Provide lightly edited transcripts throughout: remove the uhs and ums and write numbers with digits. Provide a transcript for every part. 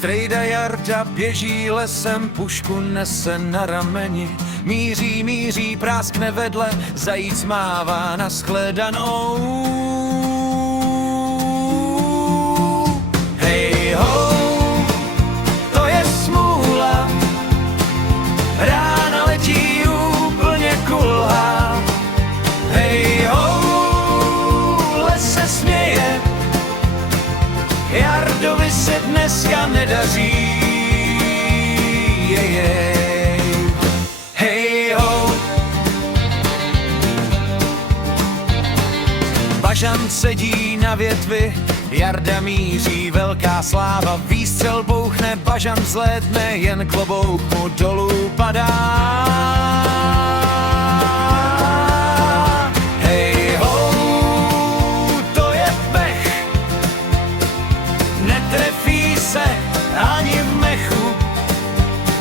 Strejda Jarda běží lesem, pušku nese na rameni. Míří, míří, práskne vedle, zajíc mává na shledanou. Hej ho, to je smůla, rána letí úplně kulhá. Hej ho, les se směje, Jardovi se dneska nedaří. Hej ho, bažant sedí na větvi, Jarda míří, velká sláva, výstřel bouchne, bažant vzlétne, jen klobouk mu dolů padá. Hej ho, to je pech, netrefí se ani v mechu.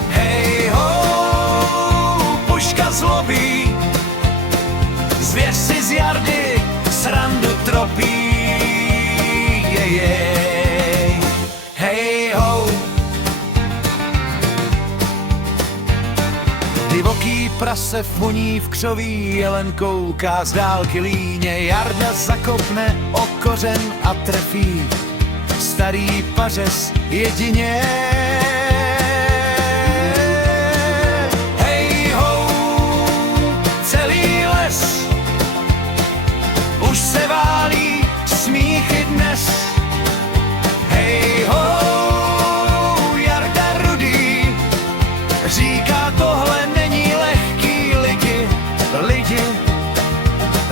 Hej ho, puška zlobí, zvěř si z Jardy srandu tropí. Hej ho, divoký prase funí v křoví, jelen kouká z dálky líně. Jarda zakopne o kořen a trefí starý pařez jedině. Hej ho, celý les už se válí smíchy dnes. Hej ho, Jarda rudý říká, tohle není lehký, lidi.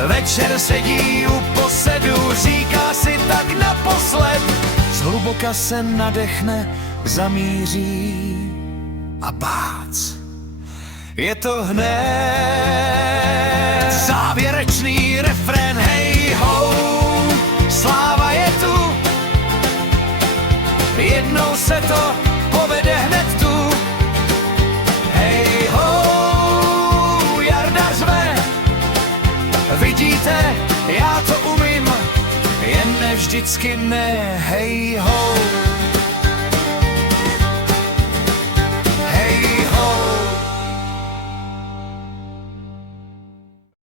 Večer sedí u posedu, říká si tak naposled. Zhluboka se nadechne, zamíří a bác. Je to hned závěrečný refrén. Hej ho, sláva je tu, jednou se to povede hned tu. Hej ho, Jarda řve, vidíte, já to umím, jen ne vždycky ne. Hej ho.